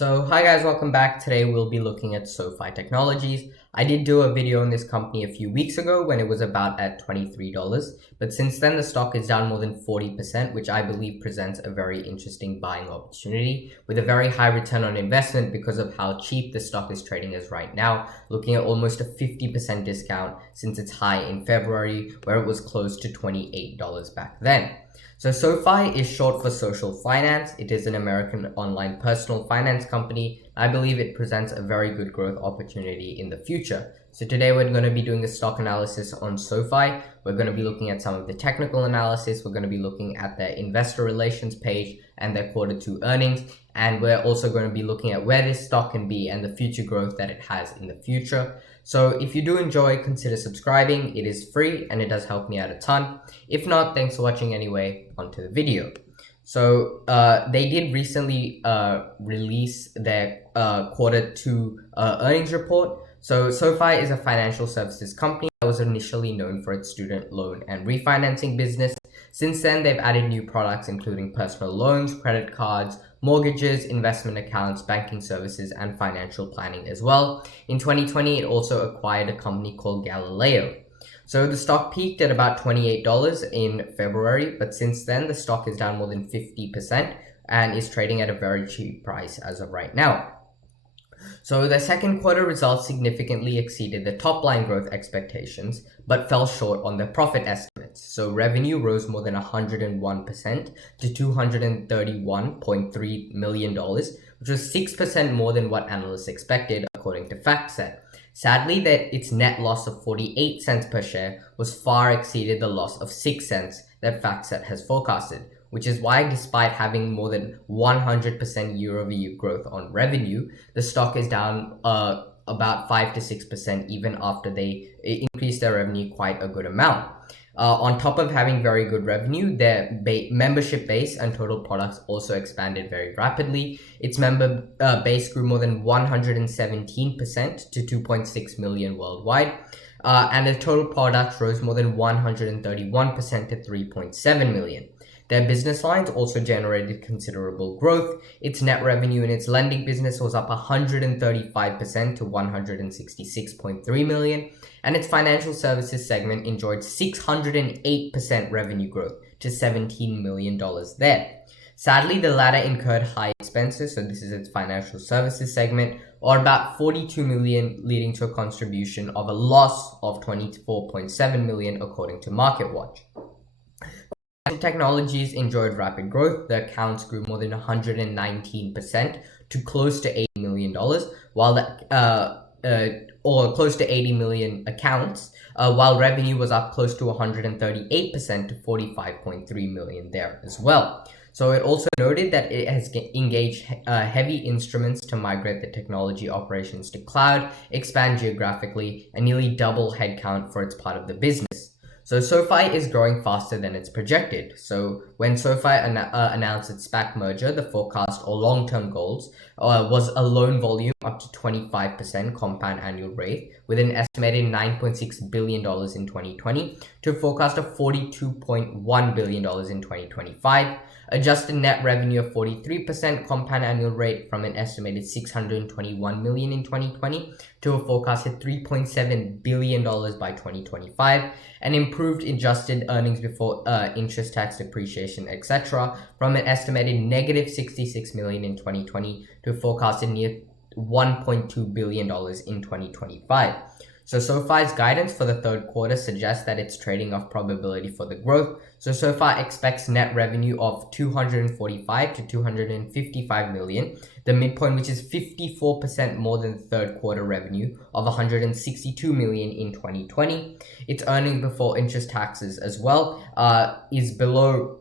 Hi guys, welcome back. Today we'll be looking at Sofi Technologies. I did do a video on this company a few weeks ago when it was about at $23, but since then the stock is down more than 40%, which I believe presents a very interesting buying opportunity with a very high return on investment because of how cheap the stock is trading as right now, looking at almost a 50% discount since its high in February where it was close to $28 back then. So Sofi is short for social finance. It is an American online personal finance company. I believe it presents a very good growth opportunity in the future. So today we're going to be doing a stock analysis on Sofi. We're going to be looking at some of the technical analysis. We're going to be looking at their investor relations page and their Q2 earnings. And we're also going to be looking at where this stock can be and the future growth that it has in the future. So if you do enjoy, consider subscribing. It is free and it does help me out a ton. If not, thanks for watching anyway. Onto the video. So they did recently release their Q2 earnings report. So Sofi is a financial services company that was initially known for its student loan and refinancing business. Since then, they've added new products including personal loans, credit cards, mortgages, investment accounts, banking services, and financial planning as well. In 2020, it also acquired a company called Galileo. So the stock peaked at about $28 in February, but since then, the stock is down more than 50% and is trading at a very cheap price as of right now. So the second quarter results significantly exceeded the top line growth expectations, but fell short on their profit estimates. So revenue rose more than 101% to $231.3 million, which was 6% more than what analysts expected, according to FactSet. Sadly, that its net loss of 48 cents per share was far exceeded the loss of 6 cents that FactSet has forecasted, which is why despite having more than 100% year-over-year growth on revenue, the stock is down about 5 to 6% even after they increased their revenue quite a good amount. On top of having very good revenue, their membership base and total products also expanded very rapidly. Its member base grew more than 117% to 2.6 million worldwide. And the total products rose more than 131% to 3.7 million. Their business lines also generated considerable growth. Its net revenue in its lending business was up 135% to 166.3 million, and its financial services segment enjoyed 608% revenue growth to $17 million there. Sadly, the latter incurred high expenses, so this is its financial services segment, or about 42 million, leading to a contribution of a loss of 24.7 million according to MarketWatch. Technologies enjoyed rapid growth. The accounts grew more than 119% to close to $80 million, while close to 80 million accounts, while revenue was up close to 138% to 45.3 million there as well. So it also noted that it has engaged heavy instruments to migrate the technology operations to cloud, expand geographically, and nearly double headcount for its part of the business. So Sofi is growing faster than it's projected. So when Sofi announced its SPAC merger, the forecast or long-term goals was a loan volume up to 25% compound annual rate with an estimated $9.6 billion in 2020 to a forecast of $42.1 billion in 2025. Adjusted net revenue of 43% compound annual rate from an estimated $621 million in 2020 to a forecasted $3.7 billion by 2025, and improved adjusted earnings before interest, tax, depreciation, etc. from an estimated negative $66 million in 2020 to a forecasted near $1.2 billion in 2025. So Sofi's guidance for the third quarter suggests that it's trading off probability for the growth. So Sofi expects net revenue of 245 to 255 million, the midpoint which is 54% more than the third quarter revenue of 162 million in 2020. Its earnings before interest taxes as well is below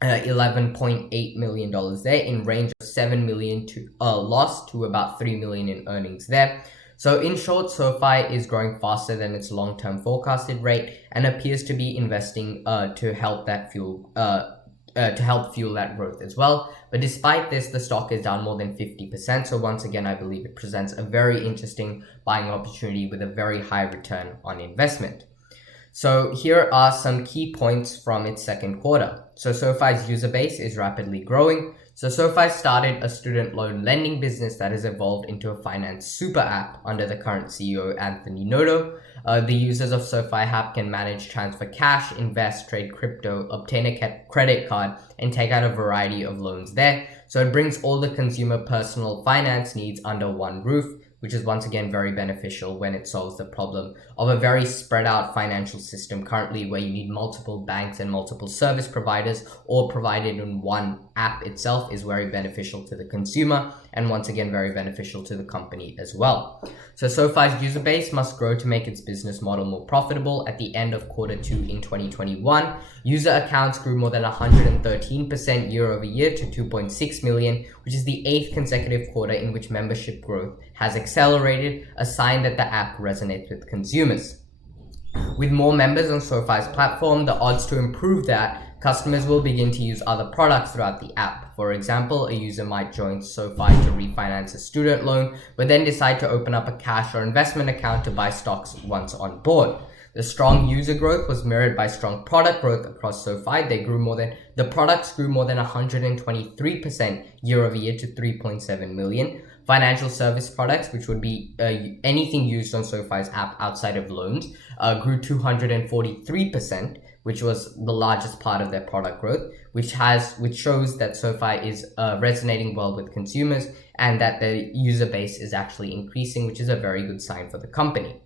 $11.8 million there, in range of 7 million to loss to about 3 million in earnings there. So in short, Sofi is growing faster than its long-term forecasted rate and appears to be investing to help fuel that growth as well. But despite this, the stock is down more than 50%. So once again, I believe it presents a very interesting buying opportunity with a very high return on investment. So here are some key points from its second quarter. So Sofi's user base is rapidly growing. So SoFi started a student loan lending business that has evolved into a finance super app under the current CEO, Anthony Noto. The users of SoFi app can manage, transfer cash, invest, trade crypto, obtain a credit card, and take out a variety of loans there. So it brings all the consumer personal finance needs under one roof, which is once again very beneficial when it solves the problem of a very spread out financial system currently, where you need multiple banks and multiple service providers all provided in one app itself. Is very beneficial to the consumer, and once again very beneficial to the company as well. So SoFi's user base must grow to make its business model more profitable. At the end of Q2 in 2021, user accounts grew more than 113% year over year to 2.6 million, which is the 8th consecutive quarter in which membership growth has accelerated, a sign that the app resonates with consumers. With more members on SoFi's platform, the odds to improve that customers will begin to use other products throughout the app. For example, a user might join SoFi to refinance a student loan, but then decide to open up a cash or investment account to buy stocks once on board. The strong user growth was mirrored by strong product growth across SoFi. The products grew more than 123% year over year to 3.7 million. Financial service products, which would be anything used on SoFi's app outside of loans, grew 243%, which was the largest part of their product growth, which shows that SoFi is resonating well with consumers and that the user base is actually increasing, which is a very good sign for the company.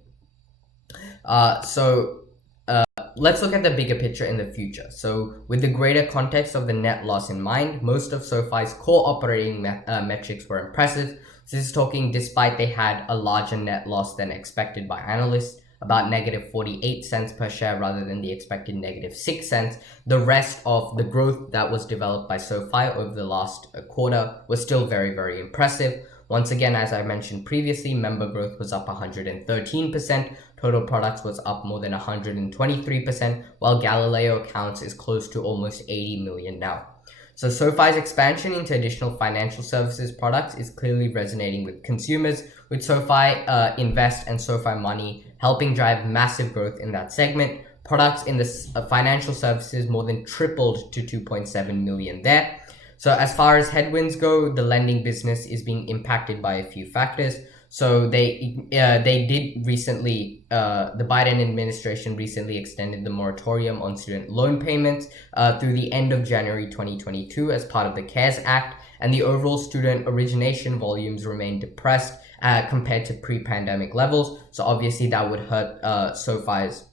Let's look at the bigger picture in the future. So with the greater context of the net loss in mind, most of SoFi's core operating metrics were impressive. So this is talking despite they had a larger net loss than expected by analysts, about negative 48 cents per share rather than the expected negative 6 cents. The rest of the growth that was developed by SoFi over the last quarter was still very, very impressive. Once again, as I mentioned previously, member growth was up 113%, total products was up more than 123%, while Galileo accounts is close to almost 80 million now. So SoFi's expansion into additional financial services products is clearly resonating with consumers, with SoFi Invest and SoFi Money helping drive massive growth in that segment. Products in the financial services more than tripled to 2.7 million there. So as far as headwinds go, the lending business is being impacted by a few factors. So they did recently, the Biden administration recently extended the moratorium on student loan payments through the end of January 2022 as part of the CARES Act, and the overall student origination volumes remain depressed compared to pre-pandemic levels. So obviously that would hurt SoFi's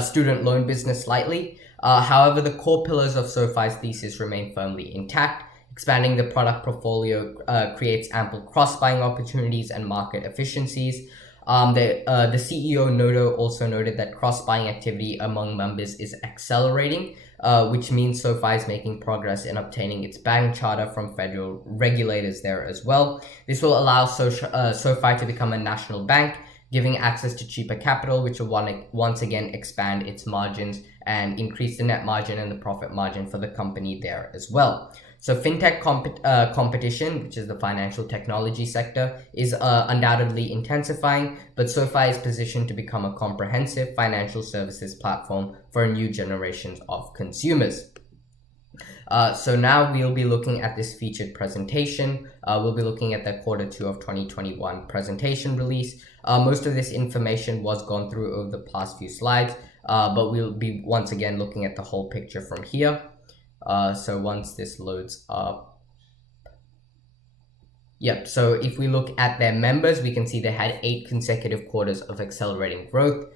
student loan business slightly. However, the core pillars of SoFi's thesis remain firmly intact. Expanding the product portfolio creates ample cross-buying opportunities and market efficiencies. The CEO Noto also noted that cross-buying activity among members is accelerating, which means SoFi is making progress in obtaining its bank charter from federal regulators there as well. This will allow SoFi to become a national bank, giving access to cheaper capital, which will once again expand its margins and increase the net margin and the profit margin for the company there as well. So fintech competition, which is the financial technology sector, is undoubtedly intensifying, but SoFi is positioned to become a comprehensive financial services platform for a new generation of consumers. So now we'll be looking at this featured presentation. We'll be looking at the Q2 of 2021 presentation release. Most of this information was gone through over the past few slides, but we'll be once again looking at the whole picture from here. So once this loads up, yep, so if we look at their members, we can see they had 8 consecutive quarters of accelerating growth.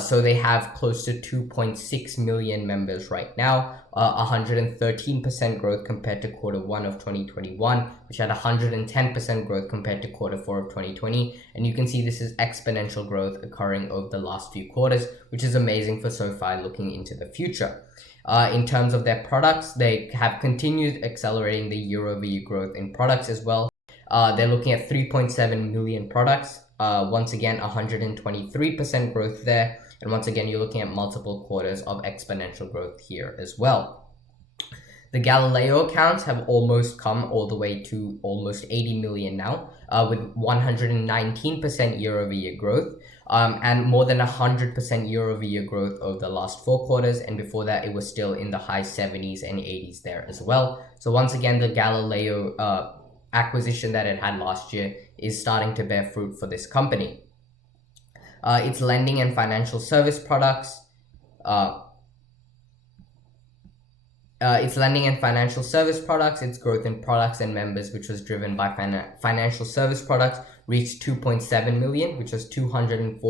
So they have close to 2.6 million members right now, 113% growth compared to Q1 of 2021, which had 110% growth compared to Q4 of 2020. And you can see this is exponential growth occurring over the last few quarters, which is amazing for SoFi looking into the future. In terms of their products, they have continued accelerating the year-over-year growth in products as well. They're looking at 3.7 million products. Once again, 123% growth there. And once again, you're looking at multiple quarters of exponential growth here as well. The Galileo accounts have almost come all the way to almost 80 million now, with 119% year-over-year growth. and more than 100% year-over-year growth over the last 4 quarters, and before that it was still in the high 70s and 80s there as well. So once again, the Galileo acquisition that it had last year is starting to bear fruit for this company. Its lending and financial service products, its growth in products and members, which was driven by financial service products, reached 2.7 million, which was 243%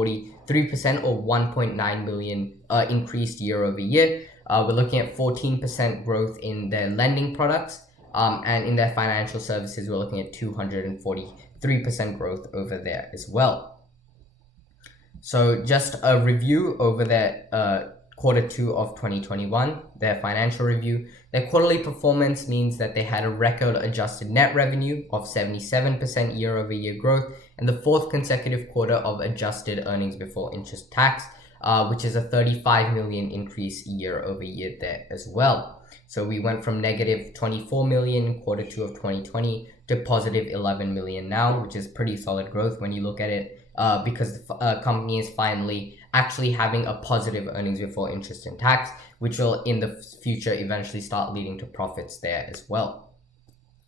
or 1.9 million increased year over year. We're looking at 14% growth in their lending products, and in their financial services, we're looking at 243% growth over there as well. So just a review over their Q2 of 2021, their financial review. Their quarterly performance means that they had a record adjusted net revenue of 77% year-over-year growth, and the 4th consecutive quarter of adjusted earnings before interest tax, which is a 35 million increase year-over-year there as well. So we went from negative 24 million in Q2 of 2020 to positive 11 million now, which is pretty solid growth when you look at it, because the company is finally actually having a positive earnings before interest and tax, which will in the future eventually start leading to profits there as well.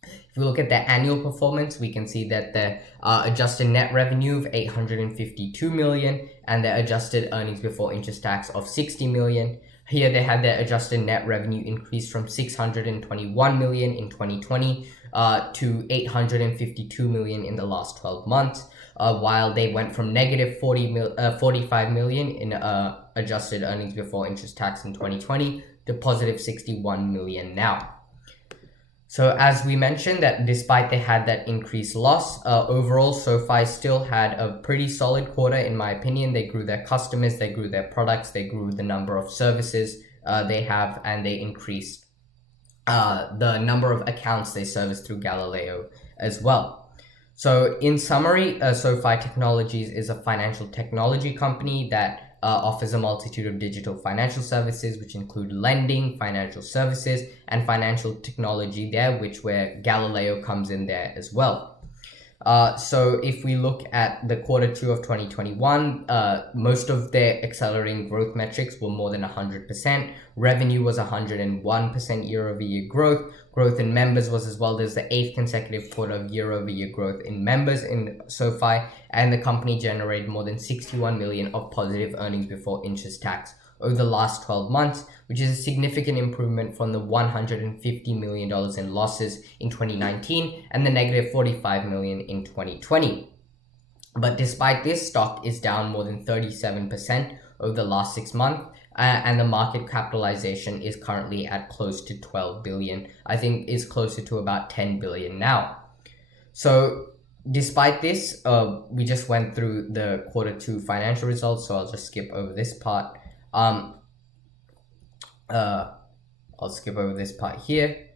If we look at their annual performance, we can see that their adjusted net revenue of 852 million and their adjusted earnings before interest tax of 60 million. Here they had their adjusted net revenue increase from 621 million in 2020 to 852 million in the last 12 months. While they went from negative 45 million in adjusted earnings before interest tax in 2020 to positive 61 million now. So as we mentioned, that despite they had that increased loss, overall SoFi still had a pretty solid quarter in my opinion. They grew their customers, they grew their products, they grew the number of services they have, and they increased the number of accounts they service through Galileo as well. So in summary, SoFi Technologies is a financial technology company that offers a multitude of digital financial services, which include lending, financial services, and financial technology there, where Galileo comes in there as well. So if we look at the Q2 of 2021, most of their accelerating growth metrics were more than 100%. Revenue was 101% year-over-year growth. Growth in members was as well. There's the 8th consecutive quarter of year-over-year growth in members in SoFi, and the company generated more than 61 million of positive earnings before interest tax over the last 12 months, which is a significant improvement from the $150 million in losses in 2019 and the negative 45 million in 2020. But despite this, stock is down more than 37% over the last 6 months, and the market capitalization is currently at close to 12 billion. I think is closer to about 10 billion now. So despite this, we just went through the Q2 financial results, so I'll just skip over this part. I'll skip over this part here.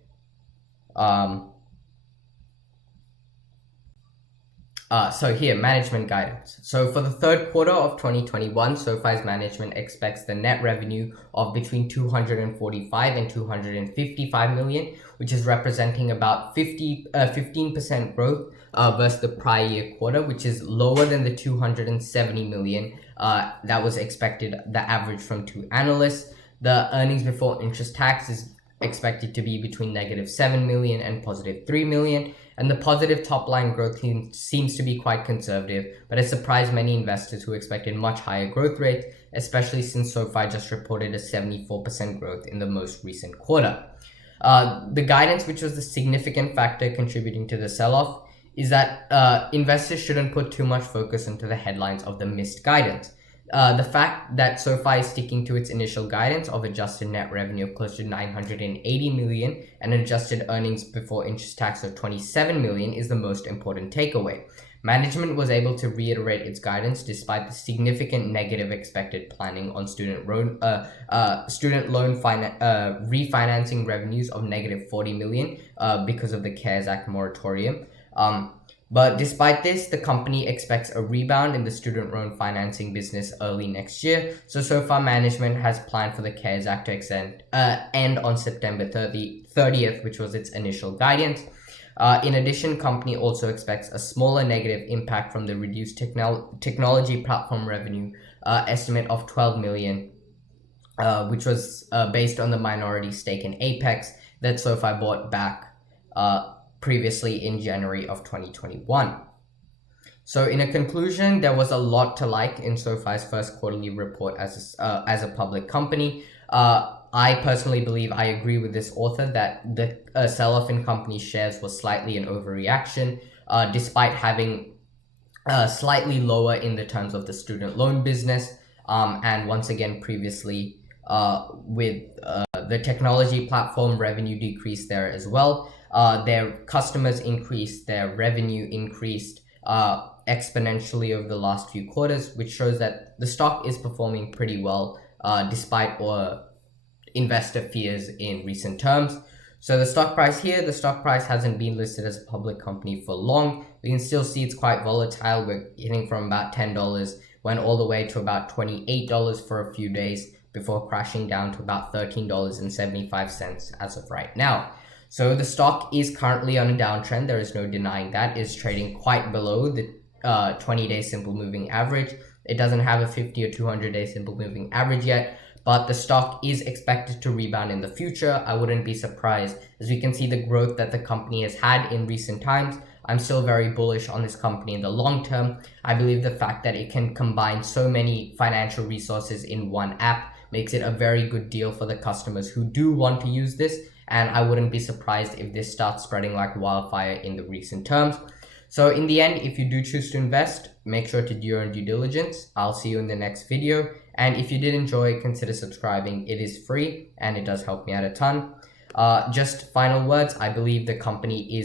So here, management guidance. So for the Q3 of 2021, SoFi's management expects the net revenue of between 245 and 255 million, which is representing about 15% growth versus the prior year quarter, which is lower than the 270 million that was expected, the average from 2 analysts. The earnings before interest tax is expected to be between negative 7 million and positive 3 million. And the positive top line growth seems to be quite conservative, but it surprised many investors who expected much higher growth rates, especially since SoFi just reported a 74% growth in the most recent quarter. The guidance, which was the significant factor contributing to the sell-off, is that investors shouldn't put too much focus into the headlines of the missed guidance. The fact that SoFi is sticking to its initial guidance of adjusted net revenue of close to 980 million and adjusted earnings before interest tax of 27 million is the most important takeaway. Management was able to reiterate its guidance despite the significant negative expected planning on student loan refinancing revenues of negative 40 million because of the CARES Act moratorium. But despite this, the company expects a rebound in the student loan financing business early next year. So far, management has planned for the CARES Act to end on September 30th, which was its initial guidance. In addition, company also expects a smaller negative impact from the reduced technology platform revenue estimate of 12 million, which was based on the minority stake in Apex that SoFi bought back previously in January of 2021. So in a conclusion, there was a lot to like in SoFi's first quarterly report as a public company. I personally believe I agree with this author that the sell-off in company shares was slightly an overreaction, despite having slightly lower in the terms of the student loan business. And once again, previously with the technology platform revenue decreased there as well. Their customers increased, their revenue increased exponentially over the last few quarters, which shows that the stock is performing pretty well despite investor fears in recent terms. So the stock price here, the stock price hasn't been listed as a public company for long. We can still see it's quite volatile. We're hitting from about $10, went all the way to about $28 for a few days before crashing down to about $13.75 as of right now. So the stock is currently on a downtrend. There is no denying that. It's trading quite below the 20-day simple moving average. It doesn't have a 50 or 200-day simple moving average yet, but the stock is expected to rebound in the future. I wouldn't be surprised. As we can see the growth that the company has had in recent times, I'm still very bullish on this company in the long term. I believe the fact that it can combine so many financial resources in one app makes it a very good deal for the customers who do want to use this, and I wouldn't be surprised if this starts spreading like wildfire in the recent terms. So in the end, if you do choose to invest, make sure to do your own due diligence. I'll see you in the next video. And if you did enjoy, consider subscribing. It is free and it does help me out a ton. Just final words, I believe the company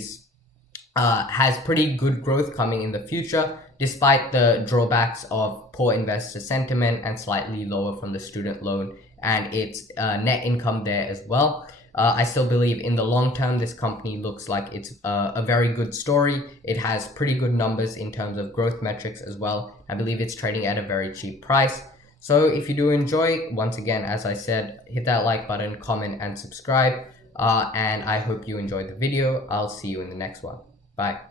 has pretty good growth coming in the future, despite the drawbacks of poor investor sentiment and slightly lower from the student loan and its net income there as well. I still believe in the long term, this company looks like it's a very good story. It has pretty good numbers in terms of growth metrics as well. I believe it's trading at a very cheap price. So if you do enjoy, once again, as I said, hit that like button, comment, and subscribe. And I hope you enjoyed the video. I'll see you in the next one. Bye.